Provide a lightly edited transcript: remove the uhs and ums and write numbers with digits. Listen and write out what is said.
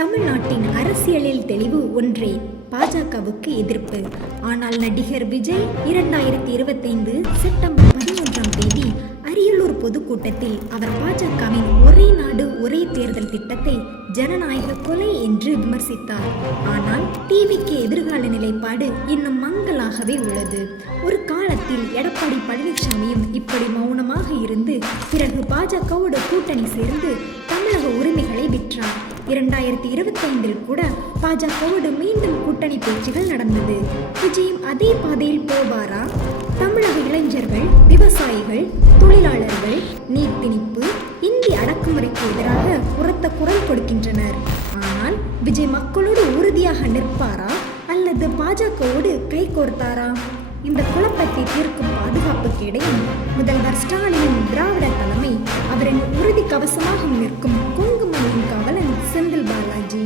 தமிழ்நாட்டின் அரசியலில் தெளிவு ஒன்றே, பாஜகவுக்கு எதிர்ப்பு. ஆனால் நடிகர் விஜய் 2025 செப்டம்பர் 11ஆம் தேதி அரியலூர் பொதுக்கூட்டத்தில் அவர் பாஜகவின் ஒரே நாடு ஒரே தேர்தல் திட்டத்தை ஜனநாயக கொலை என்று விமர்சித்தார். ஆனால் டிவிக்கு எதிர்கால நிலைப்பாடு இன்னும் மங்கலாகவே உள்ளது. ஒரு காலத்தில் எடப்பாடி பழனிசாமியும் இப்படி மௌனமாக இருந்து பிறகு பாஜகவோடு கூட்டணி சேர்ந்து தமிழக உரிமைகளை விற்றார். 2025 கூட பாஜகவோடு மீண்டும் கூட்டணி பேச்சுகள் நடந்தது. விஜயும் அதே பாதையில் போவாரா? தமிழக இளைஞர்கள், விவசாயிகள், தொழிலாளர்கள் நீட் திணிப்பு, இந்திய அடக்குமுறைக்கு எதிராக உரத்த குரல் கொடுக்கின்றனர். ஆனால் விஜய் மக்களோடு உறுதியாக நிற்பாரா அல்லது பாஜகவோடு கைகோர்த்தாரா? இந்த குழப்பத்தை தீர்க்கும் பாதுகாப்புக்கு இடையில் முதல்வர் ஸ்டாலினின் திராவிட தலைமை அவரின் உறுதி கவசமாக நிற்கும் கொங்கு மண்ணின் காவலன் செந்தில் பாலாஜி.